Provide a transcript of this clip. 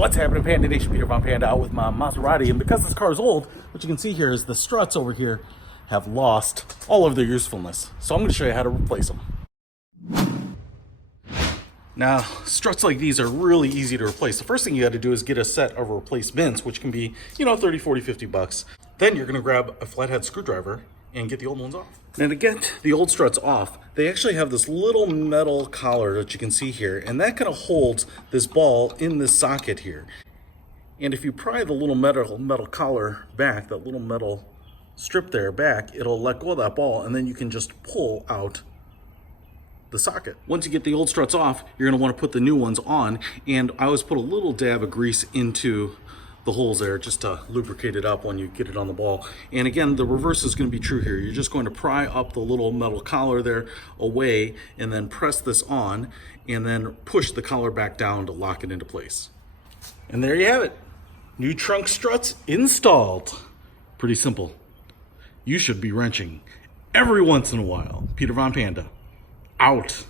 What's happening, Panda Nation? Peter Von Panda out with my Maserati, and because this car is old, what you can see here is the struts over here have lost all of their usefulness. So I'm going to show you how to replace them. Now, struts like these are really easy to replace. The first thing you got to do is get a set of replacements, which can be, 30, 40, 50 bucks. Then you're going to grab a flathead screwdriver and get the old ones off. Now, to get the old struts off, they actually have this little metal collar that you can see here, and that kind of holds this ball in this socket here. And if you pry the little metal collar back, that little metal strip there back, it'll let go of that ball, and then you can just pull out the socket. Once you get the old struts off, you're going to want to put the new ones on, and I always put a little dab of grease into the holes there just to lubricate it up when you get it on the ball. And again, the reverse is going to be true here. You're just going to pry up the little metal collar there away and then press this on and then push the collar back down to lock it into place. And there you have it. New trunk struts installed. Pretty simple. You should be wrenching every once in a while. Peter Von Panda, out.